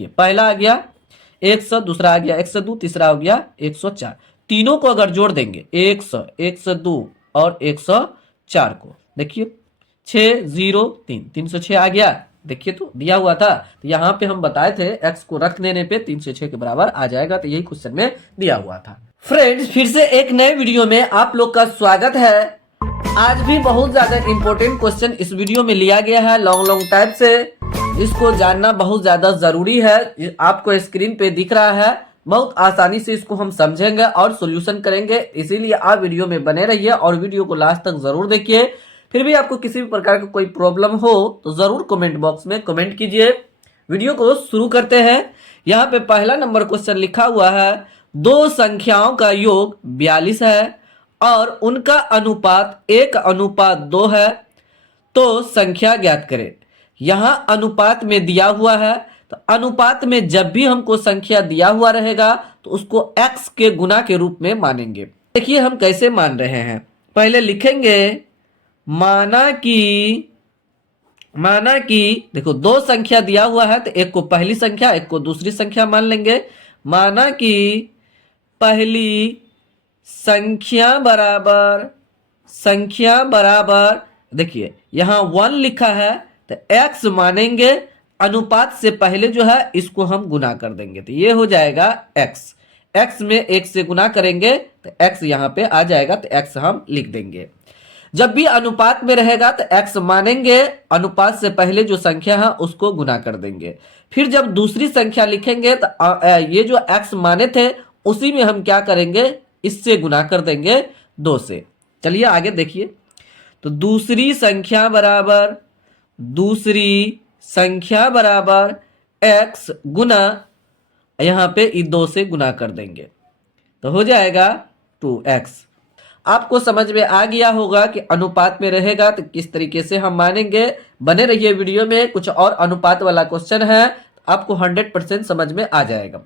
ये पहला आ गया 100, दूसरा आ गया 102, तीसरा हो गया 104। तीनों को अगर जोड़ देंगे 100, 102 और 104 को, देखिए 603, 306 आ गया। देखिए तो दिया हुआ था, तो यहाँ पे हम बताए थे x को रख देने पे 306 के बराबर आ जाएगा, तो यही क्वेश्चन में दिया हुआ था। फ्रेंड्स, फिर से एक नए वीडियो में आप लोग का स्वागत है। आज भी बहुत ज्यादा इंपॉर्टेंट क्वेश्चन इस वीडियो में लिया गया है, लॉन्ग टाइप से, जिसको जानना बहुत ज्यादा जरूरी है। आपको स्क्रीन पे दिख रहा है, बहुत आसानी से इसको हम समझेंगे और सॉल्यूशन करेंगे, इसीलिए आप वीडियो में बने रहिए और वीडियो को लास्ट तक जरूर देखिए। फिर भी आपको किसी भी प्रकार का कोई प्रॉब्लम हो तो जरूर कमेंट बॉक्स में कमेंट कीजिए। वीडियो को शुरू करते हैं। यहाँ पे पहला नंबर क्वेश्चन लिखा हुआ है, दो संख्याओं का योग 42 है और उनका अनुपात 1:2 है, तो संख्या ज्ञात करें। यहाँ अनुपात में दिया हुआ है, तो अनुपात में जब भी हमको संख्या दिया हुआ रहेगा तो उसको x के गुना के रूप में मानेंगे। देखिए हम कैसे मान रहे हैं, पहले लिखेंगे माना कि देखो दो संख्या दिया हुआ है, तो एक को पहली संख्या एक को दूसरी संख्या मान लेंगे। माना कि पहली संख्या बराबर देखिए यहाँ 1 लिखा है, तो x मानेंगे, अनुपात से पहले जो है इसको हम गुना कर देंगे, तो ये हो जाएगा x में 1 से गुना करेंगे तो x यहाँ पे आ जाएगा, तो x हम लिख देंगे। जब भी अनुपात में रहेगा तो x मानेंगे, अनुपात से पहले जो संख्या है उसको गुना कर देंगे। फिर जब दूसरी संख्या लिखेंगे तो ये जो x माने थे उसी में हम क्या करेंगे, इससे गुना कर देंगे 2 से। चलिए आगे देखिए, तो दूसरी संख्या बराबर x गुना, यहाँ पे 2 से गुना कर देंगे तो हो जाएगा 2x। आपको समझ में आ गया होगा कि अनुपात में रहेगा तो किस तरीके से हम मानेंगे। बने रहिए वीडियो में, कुछ और अनुपात वाला क्वेश्चन है, आपको 100% समझ में आ जाएगा।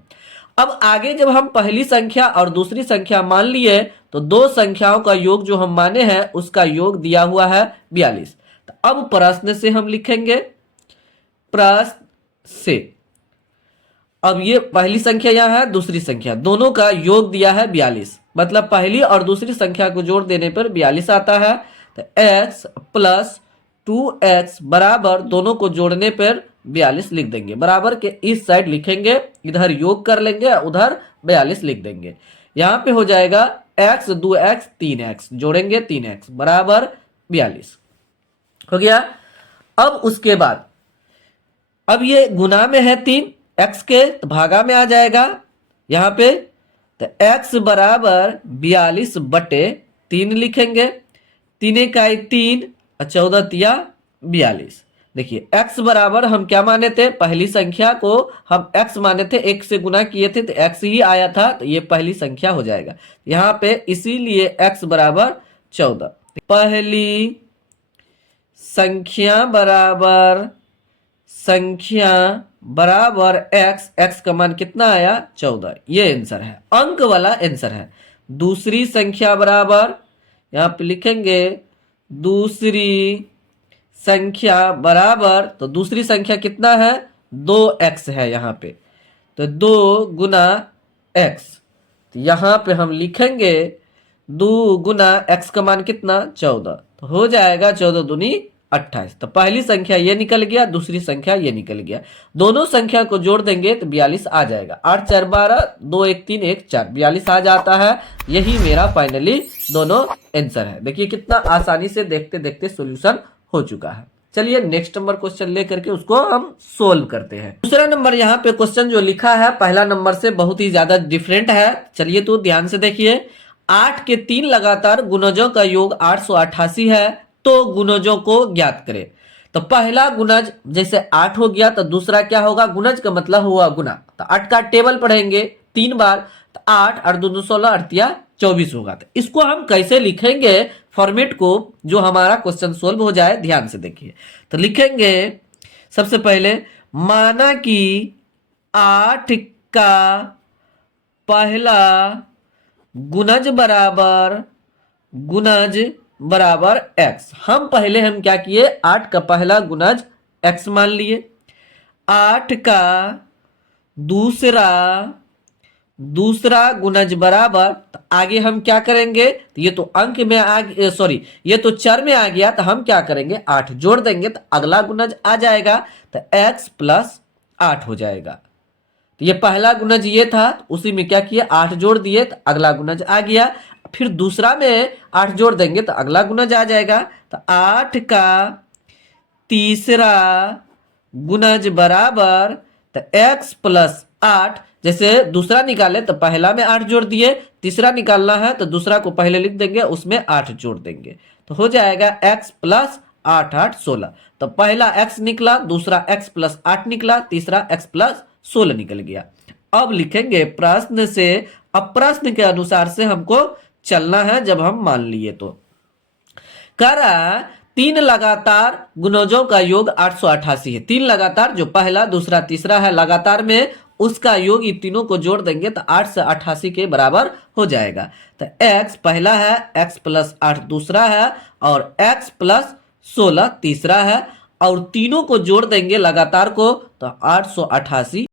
अब आगे जब हम पहली संख्या और दूसरी संख्या मान लिए तो दो संख्याओं का योग जो हम माने हैं उसका योग दिया हुआ है 42। तो अब प्रश्न से हम लिखेंगे, प्रश्न से, अब ये पहली संख्या यहाँ है, दूसरी संख्या, दोनों का योग दिया है 42, मतलब पहली और दूसरी संख्या को जोड़ देने पर 42 आता है। तो x प्लस 2x बराबर, दोनों को जोड़ने पर 42 लिख देंगे। बराबर के इस साइड लिखेंगे, इधर योग कर लेंगे, उधर 42 लिख देंगे। यहाँ पे हो जाएगा x 2x 3x, जोड़ेंगे 3x बराबर 42 हो गया। अब उसके बाद अब ये गुना में है 3 x के, तो भागा में आ जाएगा यहाँ पे, तो x बराबर 42 बटे 3 लिखेंगे। 3 इकाई 3 और 14 तिया 42। देखिए x बराबर हम क्या माने थे, पहली संख्या को हम x माने थे, 1 से गुना किए थे तो x ही आया था, तो ये पहली संख्या हो जाएगा यहाँ पे, इसीलिए x बराबर 14। पहली संख्या बराबर x का मान कितना आया 14, ये आंसर है, अंक वाला आंसर है। दूसरी संख्या बराबर, यहाँ पे लिखेंगे दूसरी संख्या बराबर, तो दूसरी संख्या कितना है 2x है यहाँ पे, तो 2 गुना x, तो यहाँ पे हम लिखेंगे 2 गुना x का मान कितना 14, तो हो जाएगा 14 दूनी 28। तो पहली संख्या ये निकल गया, दूसरी संख्या ये निकल गया, दोनों संख्या को जोड़ देंगे तो 42 आ जाएगा। 8 4 12, 2 1 3 1 4, 42 आ जाता है। यही मेरा फाइनली दोनों आंसर है। देखिए कितना आसानी से देखते देखते सॉल्यूशन हो चुका है। चलिए नेक्स्ट नंबर क्वेश्चन लेकर के उसको हम सोल्व करते हैं। दूसरा नंबर यहाँ पे क्वेश्चन जो लिखा है पहला नंबर से बहुत ही ज्यादा डिफरेंट है। चलिए तो ध्यान से देखिए, 8 के 3 लगातार गुणजों का योग 888 है, तो गुणजों को ज्ञात करें। तो पहला गुणज जैसे 8 हो गया, तो दूसरा क्या होगा, गुणज का मतलब हुआ गुना, तो 8 का टेबल पढ़ेंगे 3 बार, तो 8 8 2 16 8 24 होगा। तो इसको हम कैसे लिखेंगे फॉर्मेट को, जो हमारा क्वेश्चन सोल्व हो जाए, ध्यान से देखिए। तो लिखेंगे सबसे पहले, माना कि 8 का पहला गुणज बराबर x। हम क्या किए, 8 का पहला गुणज x मान लिए। 8 का दूसरा दूसरा गुणज बराबर, तो आगे हम क्या करेंगे, तो ये तो अंक में सॉरी ये तो चर में आ गया, तो हम क्या करेंगे 8 जोड़ देंगे तो अगला गुणज आ जाएगा, तो x प्लस 8 हो जाएगा। तो ये पहला गुणज ये था, उसी में क्या किया 8 जोड़ दिए तो अगला गुणज आ गया। फिर दूसरा में 8 जोड़ देंगे तो अगला गुणज आ जाएगा। तो 8 का तीसरा गुणज बराबर, तो x प्लस 8, जैसे दूसरा निकाले तो पहला में 8 जोड़ दिए, तीसरा निकालना है तो दूसरा को पहले लिख देंगे, उसमें 8 जोड़ देंगे, तो हो जाएगा x प्लस 8 8 16। तो पहला x निकला, दूसरा x प्लस 8 निकला, तीसरा x प्लस 16 निकल गया। अब लिखेंगे प्रश्न से, अब प्रश्न के अनुसार से हमको चलना है। जब हम मान लिए तो कह रहा है 3 लगातार गुणजों का योग 888 है। 3 लगातार, जो पहला दूसरा तीसरा है लगातार में, उसका योग इन तीनों को जोड़ देंगे तो 8 से 88 के बराबर हो जाएगा। तो x पहला है, x प्लस 8 दूसरा है, और x प्लस 16 तीसरा है, और तीनों को जोड़ देंगे लगातार को तो 888।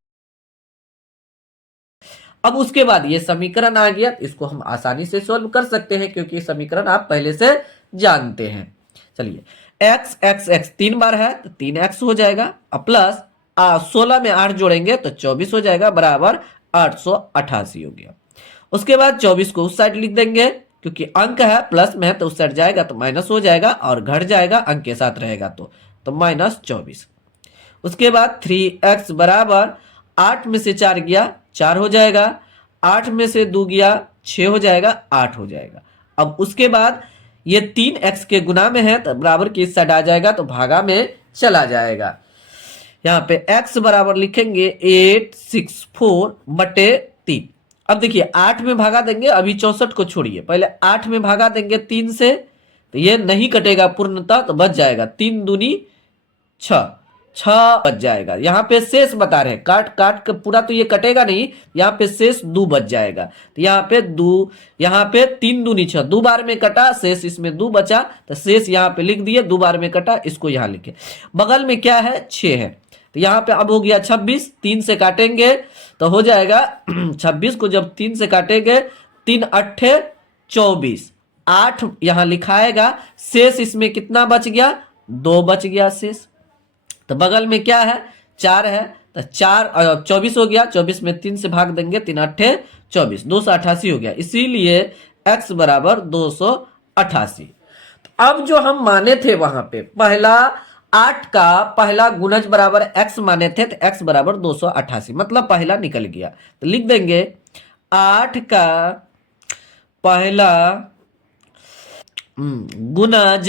अब उसके बाद ये समीकरण आ गया, इसको हम आसानी से सोल्व कर सकते हैं क्योंकि समीकरण आप पहले से जानते हैं। चलिए x x x 3 बार है तो 3x हो जाएगा, प्लस 16 में 8 जोड़ेंगे तो 24 हो जाएगा, बराबर 888 हो गया। उसके बाद 24 को उस साइड लिख देंगे, क्योंकि अंक है प्लस में है तो उस साइड जाएगा तो माइनस हो जाएगा, और घट जाएगा अंक के साथ रहेगा तो माइनस 24। उसके बाद 3x बराबर 8 में से 4 गया 4 हो जाएगा, 8 में से 2 गया 6 हो जाएगा, 8 हो जाएगा। अब उसके बाद ये 3x के गुना में है तो बराबर की इस साइड आ जाएगा तो भागा में चला जाएगा। यहाँ पे x बराबर लिखेंगे 864 बटे 3। अब देखिए 8 में भागा देंगे, अभी 64 को छोड़िए, पहले 8 में भागा देंगे 3 से, तो ये नहीं कटेगा पूर्णतः, तो बच जाएगा 3 दूनी 6 बच जाएगा। यहाँ पे शेष बता रहे हैं, काट काट के पूरा तो ये कटेगा नहीं, यहाँ पे शेष 2 बच जाएगा। तो यहाँ पे 2, यहाँ पे 3 दूनी 6, 2 बार में कटा, शेष इसमें 2 बचा, तो शेष यहाँ पे लिख दिए, 2 बार में कटा, इसको यहाँ लिखे। बगल में क्या है 6 है, तो यहाँ पे अब हो गया 26, 3 से काटेंगे तो हो जाएगा 26 को जब 3 से काटेंगे 3 अट्ठे 24, 8 यहाँ लिखाएगा, शेष इसमें कितना बच गया 2 बच गया शेष। तो बगल में क्या है 4 है, तो 4 24 हो गया, 24 में 3 से भाग देंगे, 3 अट्ठे 24, 288 हो गया, इसीलिए x बराबर 288। तो अब जो हम माने थे वहां पे पहला 8 का पहला गुणज बराबर x माने थे, तो x बराबर 288, मतलब पहला निकल गया। तो लिख देंगे 8 का पहला गुणज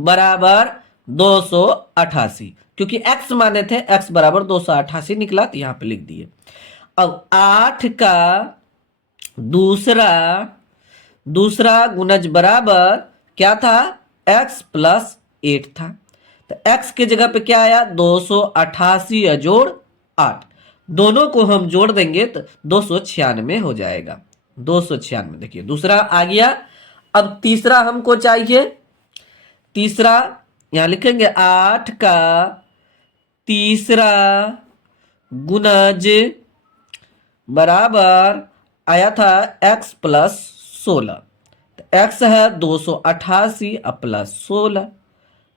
बराबर 288, क्योंकि x माने थे, x बराबर 288 निकला, तो यहां पे लिख दिए। अब 8 का दूसरा गुणज बराबर क्या था, x प्लस 8 था, तो x के जगह पे क्या आया 288 जोड़ 8, दोनों को हम जोड़ देंगे तो 296 हो जाएगा, 296। देखिए दूसरा आ गया। अब तीसरा हमको चाहिए, तीसरा यहां लिखेंगे 8 का तीसरा गुणज बराबर आया था x प्लस 16, तो x है 288 प्लस 16,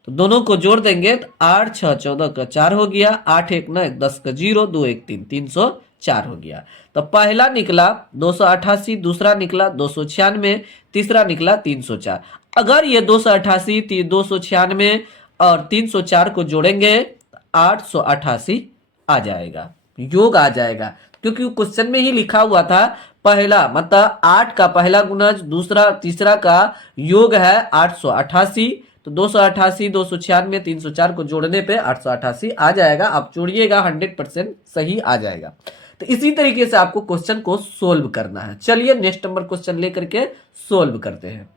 तो दोनों को जोड़ देंगे तो 8 6 14 का 4 हो गया, 8 1 9 1 10 का 0 2 1 3 304 हो गया। तो पहला निकला 288, दूसरा निकला 296, तीसरा निकला 304। अगर ये 288 296 और 304 को जोड़ेंगे तो 888 आ जाएगा, योग आ जाएगा, क्योंकि क्वेश्चन में ही लिखा हुआ था पहला, मतलब 8 का पहला गुणज दूसरा तीसरा का योग है 888, तो 288 296 304 को जोड़ने पे 888 आ जाएगा। आप जोड़िएगा 100% सही आ जाएगा। तो इसी तरीके से आपको क्वेश्चन को सोल्व करना है। चलिए नेक्स्ट नंबर क्वेश्चन लेकर के सोल्व करते हैं।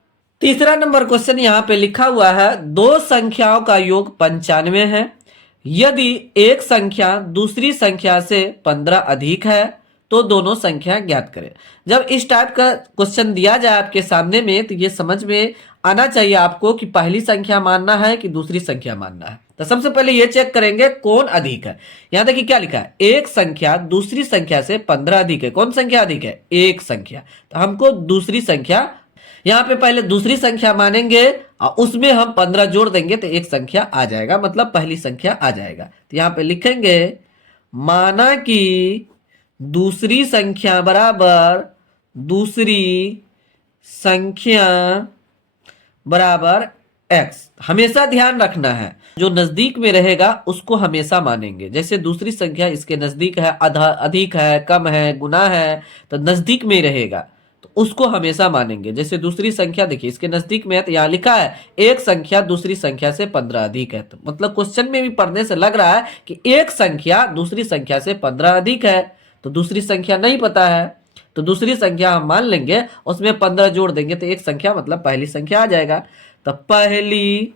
तीसरा नंबर क्वेश्चन यहाँ पे लिखा हुआ है, दो संख्याओं का योग 95 है, यदि एक संख्या दूसरी संख्या से 15 अधिक है तो दोनों संख्या ज्ञात करें। जब इस टाइप का क्वेश्चन दिया जाए आपके सामने में, तो ये समझ में आना चाहिए आपको कि पहली संख्या मानना है कि दूसरी संख्या मानना है। तो सबसे पहले ये चेक करेंगे कौन अधिक है। यहां देखिए क्या लिखा है, एक संख्या दूसरी संख्या से 15 अधिक है। कौन संख्या अधिक है? एक संख्या। तो हमको दूसरी संख्या, यहां पे पहले दूसरी संख्या मानेंगे और उसमें हम 15 जोड़ देंगे तो एक संख्या आ जाएगा, मतलब पहली संख्या आ जाएगा। तो यहां पे लिखेंगे माना कि दूसरी संख्या बराबर दूसरी संख्या बराबर x। हमेशा ध्यान रखना है जो नजदीक में रहेगा उसको हमेशा मानेंगे। जैसे दूसरी संख्या इसके नजदीक है, अधिक है, कम है, गुना है, तो नजदीक में रहेगा तो उसको हमेशा मानेंगे। जैसे दूसरी संख्या देखिए इसके नजदीक में है तो यहाँ लिखा है एक संख्या दूसरी संख्या से 15 अधिक है। तो मतलब क्वेश्चन में भी पढ़ने से लग रहा है कि एक संख्या दूसरी संख्या से 15 अधिक है। तो दूसरी संख्या नहीं पता है तो दूसरी संख्या हम मान लेंगे, उसमें 15 जोड़ देंगे तो एक संख्या मतलब पहली संख्या आ जाएगा। तो पहली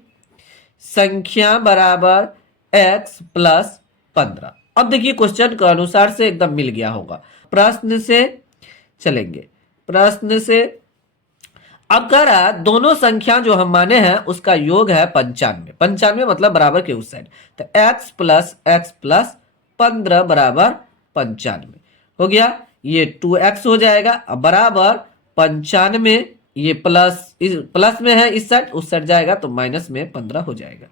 संख्या बराबर x प्लस 15। अब देखिए क्वेश्चन के अनुसार से एकदम मिल गया होगा। प्रश्न से चलेंगे, प्रश्न से अब कह रहा है दोनों संख्या जो हम माने हैं उसका योग है 95। 95 मतलब बराबर के उस साइड, तो x प्लस 15 बराबर 95 हो गया। ये 2x हो जाएगा। अब बराबर 95, ये प्लस में है इस साइड, उस साइड जाएगा तो माइनस में 15 हो जाएगा।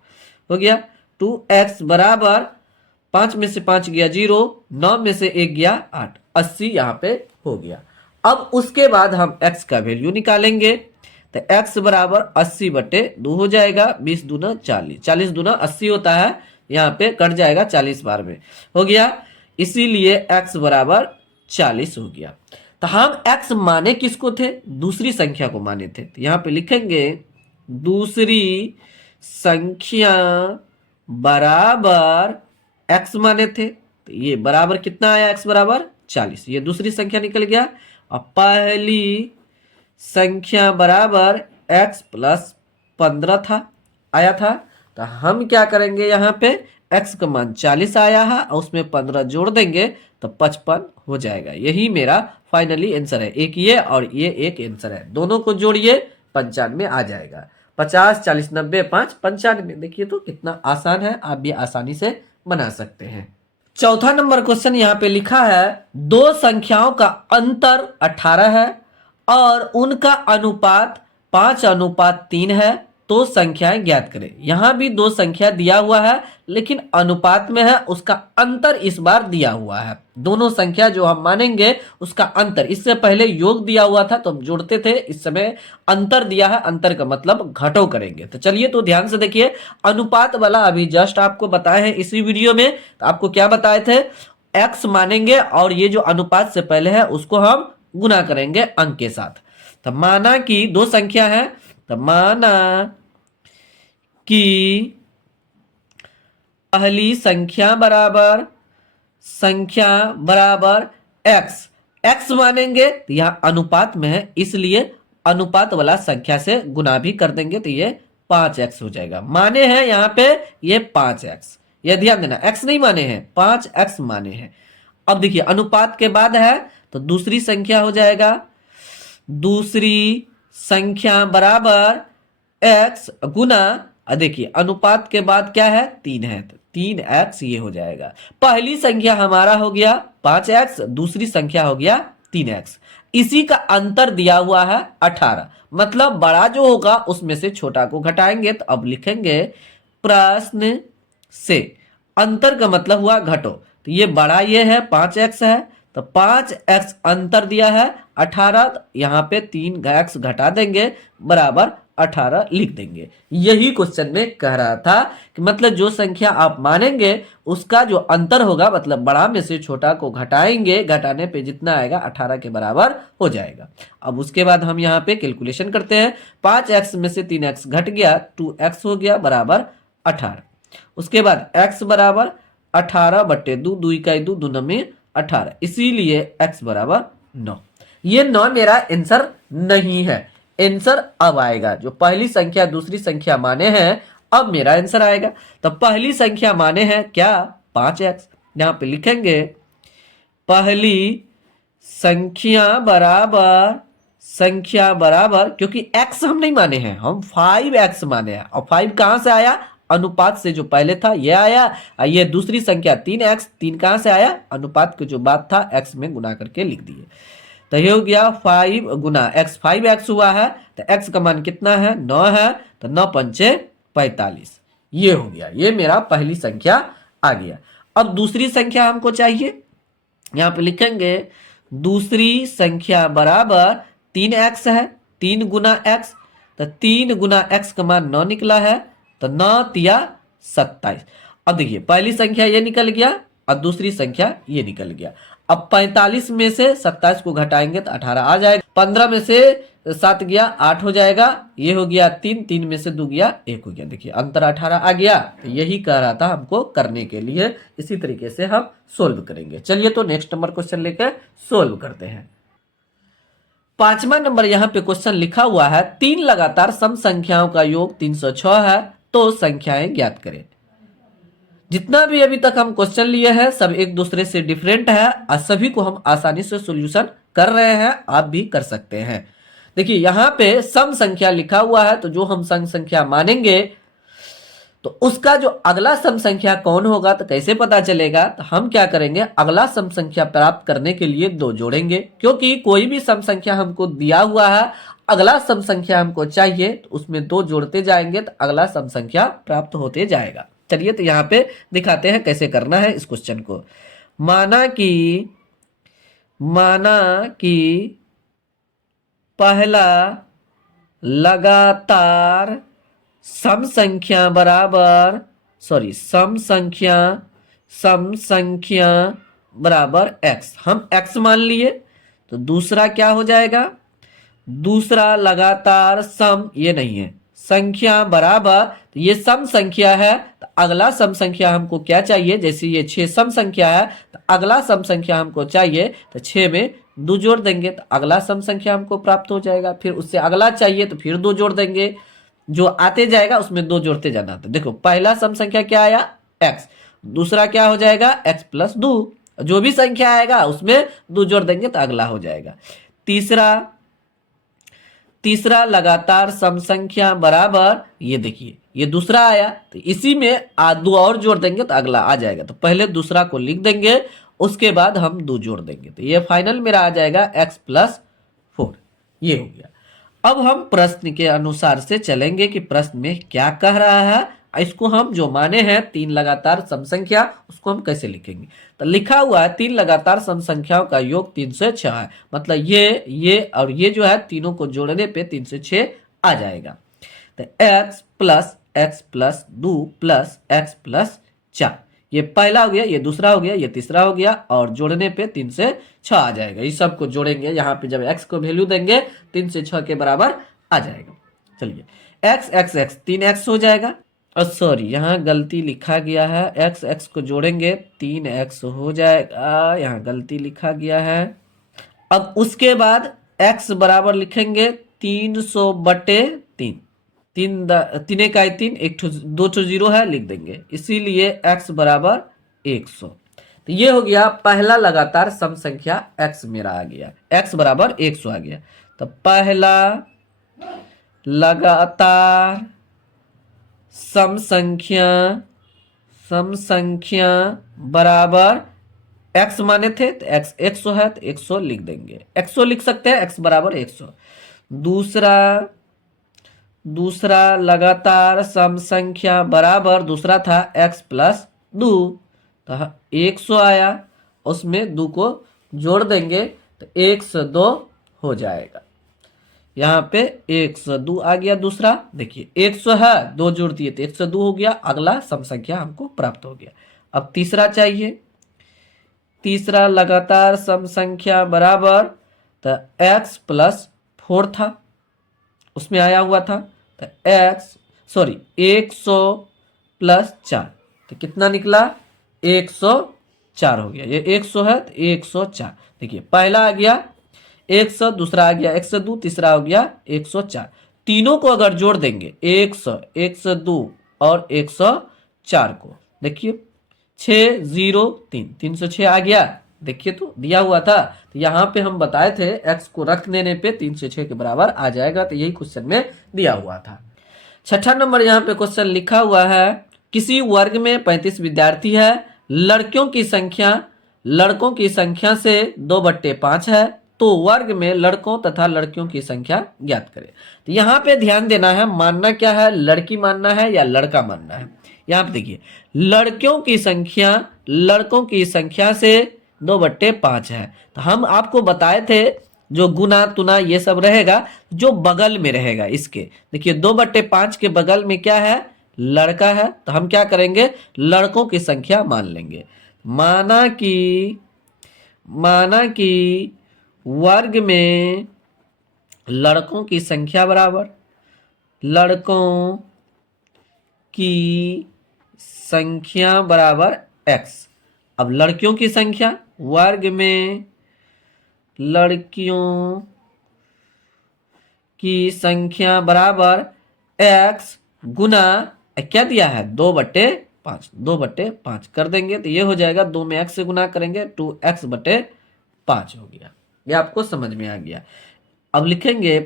हो गया 2x बराबर 5 में से 5 गया 0, 9 में से 1 गया 8, 80 यहाँ पे हो गया। अब उसके बाद हम x का वैल्यू निकालेंगे तो x बराबर 80/2 हो जाएगा। 20 दूना 40, 40 दूना 80 होता है, यहाँ पे कट जाएगा 40 बार में, हो गया। इसीलिए x बराबर 40 हो गया। तो हम x माने किसको थे? दूसरी संख्या को माने थे। तो यहाँ पे लिखेंगे दूसरी संख्या बराबर x माने थे, तो ये बराबर कितना आया? x बराबर 40, ये दूसरी संख्या निकल गया। और पहली संख्या बराबर x प्लस 15 था, आया था। तो हम क्या करेंगे, यहाँ पे x का मान 40 आया है और उसमें 15 जोड़ देंगे तो 55 हो जाएगा। यही मेरा फाइनली आंसर है। एक ये और ये एक आंसर है, दोनों को जोड़िए 95 आ जाएगा। 50 40 90 5 95। देखिए तो कितना आसान है, आप भी आसानी से बना सकते हैं। चौथा नंबर क्वेश्चन यहाँ पे लिखा है दो संख्याओं का अंतर 18 है और उनका अनुपात 5:3 है, तो संख्याएं ज्ञात करें। यहां भी दो संख्या दिया हुआ है लेकिन अनुपात में है, उसका अंतर इस बार दिया हुआ है। दोनों संख्या जो हम मानेंगे उसका अंतर, इससे पहले योग दिया हुआ था तो हम जोड़ते थे, इस समय अंतर दिया है, अंतर का मतलब घटो करेंगे। तो चलिए तो ध्यान से देखिए, अनुपात वाला अभी जस्ट आपको बताए हैं इसी वीडियो में। तो आपको क्या बताए थे, x मानेंगे और ये जो अनुपात से पहले है उसको हम गुना करेंगे अंक के साथ। तो माना कि दो संख्या है, तो माना कि पहली संख्या बराबर x मानेंगे तो यह अनुपात में है, इसलिए अनुपात वाला संख्या से गुना भी कर देंगे तो ये 5x हो जाएगा। माने हैं यहाँ पे ये 5x, ये ध्यान देना, x नहीं माने हैं, 5x माने हैं। अब देखिए अनुपात के बाद है तो दूसरी संख्या हो जाएगा, दूसरी संख्या बराबर x गुना, देखिए अनुपात के बाद क्या है 3 है तो 3x ये हो जाएगा। पहली संख्या हमारा हो गया 5x, दूसरी संख्या हो गया 3x, इसी का अंतर दिया हुआ है 18, मतलब बड़ा जो होगा उसमें से छोटा को घटाएंगे। तो अब लिखेंगे प्रश्न से, अंतर का मतलब हुआ घटो, तो ये बड़ा ये है 5x है तो 5x अंतर दिया है 18, यहाँ पे 3x घटा देंगे बराबर 18 लिख देंगे। यही क्वेश्चन में कह रहा था कि मतलब जो संख्या आप मानेंगे उसका जो अंतर होगा, मतलब बड़ा में से छोटा को घटाएंगे, घटाने पे जितना आएगा 18 के बराबर हो जाएगा। अब उसके बाद हम यहाँ पे कैलकुलेशन करते हैं, 5x में से 3x घट गया, 2x हो गया बराबर 18। उसके बाद x बराबर 18/2, 2 का 2, 2 में 18, इसीलिए x बराबर 9। ये 9 मेरा आंसर नहीं है, आंसर अब आएगा। जो पहली संख्या दूसरी संख्या माने हैं अब मेरा आंसर आएगा। तो पहली संख्या माने हैं क्या 5x, यहां पे लिखेंगे पहली संख्या बराबर क्योंकि x हम नहीं माने हैं, हम 5x माने हैं और 5 कहां से आया अनुपात से जो पहले था ये आया, और ये दूसरी संख्या 3x, 3 कहाँ से आया, अनुपात के जो बात था x में गुना करके लिख दिए। तो ये हो गया 5 गुना x, 5x हुआ है, तो x का मान कितना है, 9 है, तो 9 पंचे 45, ये हो गया, ये मेरा पहली संख्या आ गया। अब दूसरी संख्या हमको चाहिए, यहाँ पे लिखेंगे दूसरी संख्या बराबर 3x है, 3 गुना x, तो 3 गुना x का मान 9 निकला है, तो 9 तिया 27। अब देखिए पहली संख्या ये निकल गया और दूसरी संख्या ये निकल गया। अब 45 में से 27 को घटाएंगे तो 18 आ जाएगा, 15 में से 7 गया 8 हो जाएगा, ये हो गया 3, 3 में से 2 गया 1 हो गया, देखिए अंतर 18 आ गया। तो यही कह रहा था हमको करने के लिए, इसी तरीके से हम सोल्व करेंगे। चलिए तो नेक्स्ट नंबर क्वेश्चन लेकर सोल्व करते हैं। 5वां नंबर यहाँ पे क्वेश्चन लिखा हुआ है, 3 लगातार सम संख्याओं का योग 306 है, तो संख्याएं ज्ञात करें। जितना भी अभी तक हम क्वेश्चन लिए हैं सब एक दूसरे से डिफरेंट है और सभी को हम आसानी से सॉल्यूशन कर रहे हैं, आप भी कर सकते हैं। देखिए यहाँ पे सम संख्या लिखा हुआ है, तो जो हम सम संख्या मानेंगे तो उसका जो अगला सम संख्या कौन होगा, तो कैसे पता चलेगा, तो हम क्या करेंगे, अगला सम संख्या प्राप्त करने के लिए 2 जोड़ेंगे, क्योंकि कोई भी सम संख्या हमको दिया हुआ है, अगला सम संख्या हमको चाहिए तो उसमें 2 जोड़ते जाएंगे तो अगला सम संख्या प्राप्त होते जाएगा। चलिए तो यहाँ पे दिखाते हैं कैसे करना है इस क्वेश्चन को। माना कि पहला लगातार सम संख्या बराबर x, हम x मान लिए, तो दूसरा क्या हो जाएगा, दूसरा लगातार सम, ये नहीं है, संख्या बराबर, तो ये सम संख्या है, तो अगला सम संख्या हमको क्या चाहिए, जैसे ये 6 सम संख्या है तो अगला सम संख्या हमको चाहिए, तो 6 में 2 जोड़ देंगे तो अगला सम संख्या हमको प्राप्त हो जाएगा। फिर उससे अगला चाहिए तो फिर 2 जोड़ देंगे, जो आते जाएगा उसमें 2 जोड़ते जाना। तो देखो पहला सम संख्या क्या आया, x, दूसरा क्या हो जाएगा, x प्लस 2, जो भी संख्या आएगा उसमें 2 जोड़ देंगे तो अगला हो जाएगा। तीसरा लगातार सम संख्या बराबर, ये देखिए ये दूसरा आया, तो इसी में 2 और जोड़ देंगे तो अगला आ जाएगा। तो पहले दूसरा को लिख देंगे, उसके बाद हम 2 जोड़ देंगे, तो ये फाइनल मेरा आ जाएगा x प्लस 4, ये हो गया। अब हम प्रश्न के अनुसार से चलेंगे कि प्रश्न में क्या कह रहा है, इसको हम जो माने हैं 3 लगातार सम संख्या, उसको हम कैसे लिखेंगे। तो लिखा हुआ है 3 लगातार सम संख्याओं का योग 3 से 6 है, मतलब ये और ये जो है तीनों को जोड़ने पे 3 से 6 आ जाएगा। तो x plus 2 plus x plus 4, ये पहला हो गया, ये दूसरा हो गया, ये तीसरा हो गया, और जोड़ने पे 3 से 6 आ जाएगा। ये सब को जोड़ेंगे, यहाँ पे जब x को वैल्यू देंगे 3 से 6 के बराबर आ जाएगा। चलिए x 3x हो जाएगा, और सॉरी यहाँ गलती लिखा गया है, x को जोड़ेंगे 3x हो जाएगा, यहाँ गलती लिखा गया है। अब उसके बाद x बराबर लिखेंगे 300 बटे 3, 3 इकाई 3, 2 0 है, लिख देंगे, इसीलिए x बराबर 100। तो ये हो गया पहला लगातार सम संख्या x मेरा आ गया, x बराबर 100 आ गया। तो पहला लगातार सम संख्या बराबर x माने थे तो x 100 है, तो 100 लिख देंगे, 100 लिख सकते हैं, x बराबर 100। दूसरा लगातार सम संख्या बराबर, दूसरा था x प्लस 2, तो 100 आया, उसमें 2 को जोड़ देंगे तो 102 हो जाएगा। यहाँ पे 102 आ गया दूसरा, देखिए 100 है, 2 जोड़ दिए तो 102 हो गया, अगला सम संख्या हमको प्राप्त हो गया। अब तीसरा चाहिए, तीसरा लगातार सम संख्या बराबर, तो x प्लस 4 था, उसमें आया हुआ था, तो 100 प्लस 4, तो कितना निकला, 104 हो गया। ये 100 है तो 104, देखिए पहला आ गया 100, दूसरा आ गया 102, तीसरा हो गया 104। तीनों को अगर जोड़ देंगे 100, 102 और 104 को, देखिए 603, 306 आ गया, देखिए तो दिया हुआ था। तो यहाँ पे हम बताए थे x को रख देने पे 3 से 6 के बराबर आ जाएगा, तो यही क्वेश्चन में दिया हुआ था। छठा नंबर यहाँ पे क्वेश्चन लिखा हुआ है, किसी वर्ग में 35 विद्यार्थी है, लड़कियों की संख्या से 2/5 है, तो वर्ग में लड़कों तथा लड़कियों की संख्या ज्ञात करें। तो यहाँ पे ध्यान देना है, मानना क्या है, लड़की मानना है या लड़का मानना है। यहाँ पे देखिए, लड़कियों की संख्या लड़कों की संख्या से 2/5 है। तो हम आपको बताए थे जो गुना तुना ये सब रहेगा, जो बगल में रहेगा इसके, देखिए 2/5 के बगल में क्या है, लड़का है, तो हम क्या करेंगे, लड़कों की संख्या मान लेंगे। माना कि वर्ग में लड़कों की संख्या बराबर लड़कों की संख्या बराबर x। अब लड़कियों की संख्या, वर्ग में लड़कियों की संख्या बराबर x गुना क्या दिया है, 2/5, 2/5 कर देंगे तो ये हो जाएगा, 2 में x से गुना करेंगे 2x/5 हो गया। ये आपको समझ में आ गया। अब लिखेंगे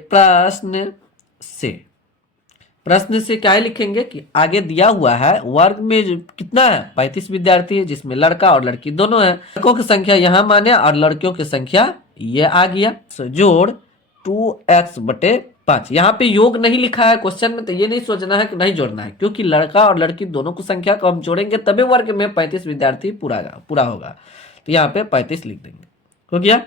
प्रश्न से क्या लिखेंगे कि आगे दिया हुआ है वर्ग में जो कितना है, 35 विद्यार्थी है, जिसमें लड़का और लड़की दोनों है। लड़कों की संख्या यहाँ माने और लड़कियों की संख्या ये आ गया, जोड़ 2x/5। यहाँ पे योग नहीं लिखा है क्वेश्चन में, तो ये नहीं सोचना है कि नहीं जोड़ना है, क्योंकि लड़का और लड़की दोनों की संख्या को हम जोड़ेंगे तभी वर्ग में 35 विद्यार्थी पूरा होगा। तो यहाँ पे 35 लिख देंगे, हो गया।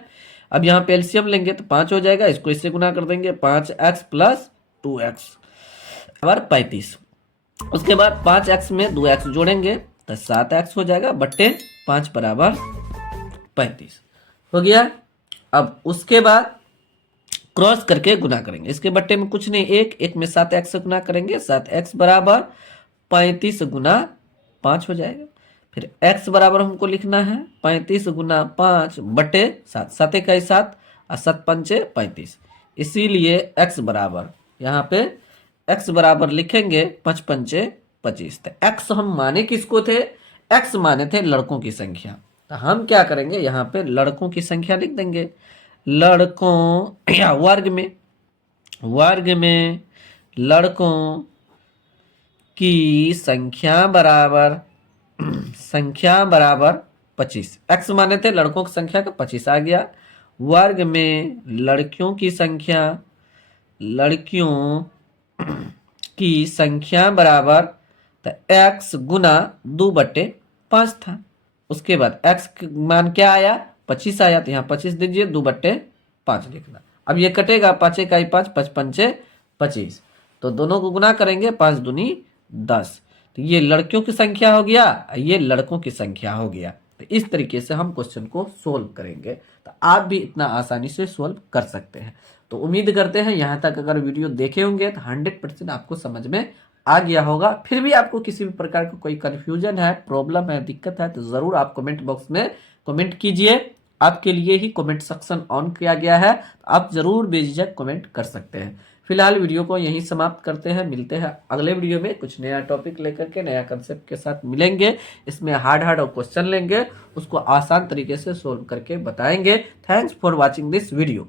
अब यहाँ पे एलसीएम लेंगे तो 5 हो जाएगा, इसको इससे गुना कर देंगे, 5x + 2x बराबर 35। उसके बाद 5x में 2x जोड़ेंगे तो 7x हो जाएगा, बट्टे 5 बराबर 35 हो गया। अब उसके बाद क्रॉस करके गुना करेंगे, इसके बट्टे में कुछ नहीं, एक में 7x से गुना करेंगे, 7x बराबर 35 गुना 5 हो जाएगा। फिर x बराबर हमको लिखना है 35 गुना 5 बटे 7, 7 का 7 और 7 पंचे 35, इसीलिए x बराबर यहाँ पे x बराबर लिखेंगे 5 पंचे 25। तो x हम माने किसको थे, x माने थे लड़कों की संख्या, तो हम क्या करेंगे यहाँ पे लड़कों की संख्या लिख देंगे। लड़कों या वर्ग में लड़कों की संख्या बराबर 25। x माने थे लड़कों की संख्या का 25 आ गया, वर्ग में लड़कियों की संख्या बराबर, तो x गुना 2/5 था। उसके बाद x मान क्या आया, 25 आया, तो यहाँ 25 दीजिए, 2/5 लिखना। अब ये कटेगा, 5 का 5, 5 पंचे 25, तो दोनों को गुना करेंगे, 5 दूनी 10, तो ये लड़कियों की संख्या हो गया, ये लड़कों की संख्या हो गया। तो इस तरीके से हम क्वेश्चन को सोल्व करेंगे, तो आप भी इतना आसानी से सोल्व कर सकते हैं। तो उम्मीद करते हैं यहाँ तक अगर वीडियो देखे होंगे तो 100% आपको समझ में आ गया होगा। फिर भी आपको किसी भी प्रकार का कोई कंफ्यूजन है, प्रॉब्लम है, दिक्कत है, तो ज़रूर आप कमेंट बॉक्स में कमेंट कीजिए। आपके लिए ही कमेंट सेक्शन ऑन किया गया है, आप ज़रूर बेझिझक कमेंट कर सकते हैं। फिलहाल वीडियो को यहीं समाप्त करते हैं, मिलते हैं अगले वीडियो में कुछ नया टॉपिक लेकर के, नया कंसेप्ट के साथ मिलेंगे। इसमें हार्ड और क्वेश्चन लेंगे, उसको आसान तरीके से सोल्व करके बताएंगे। Thanks for watching this video.